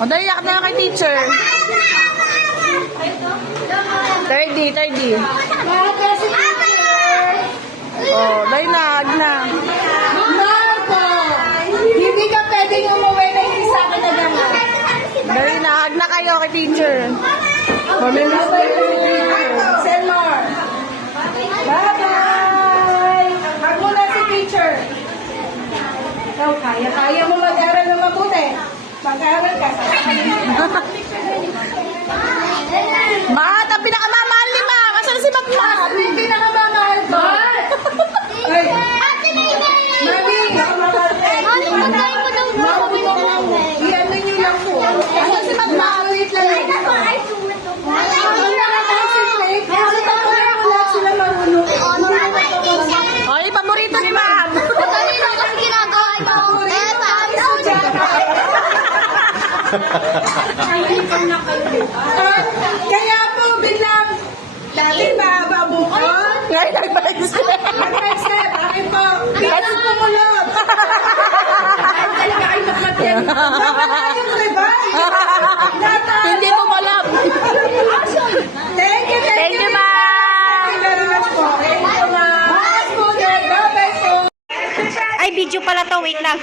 O, dali yakap na lang kay teacher. 30. O, dali na, hag na. Marco! Hindi ka pwedeng umuwi na hindi sa akin na gano'n. Dali na, hag na kayo kay teacher. Mamilis na yung teacher. Send more. Bye-bye! Hag mo na si teacher. Ikaw, kaya mo mag-aral na mabuti. Mag-aral ka. Mat, ang pinakamamahal ni Ma'am. Asan si Mat? Ano yung pinakamamahal ko? Ay! Mami! Pinakamamahal ko. I-ano nyo lang po. Asan si Mat? Wait lang. Ang mga concentrate. Kasi wala sila marunong. Ay, paborito ni Ma'am. Kaya po, biglang dati bababukon. Ngayon, nag-step. Nag-step. Akin po, biglang kumulot. Ay, talaga ay nakmatyan. Nakatayo, diba? Hindi ko malap. Thank you, Thank you, Ma'am. Thank you very much po. Thank you, ma'am. Bye po. Ay, video pala to. Wait lang.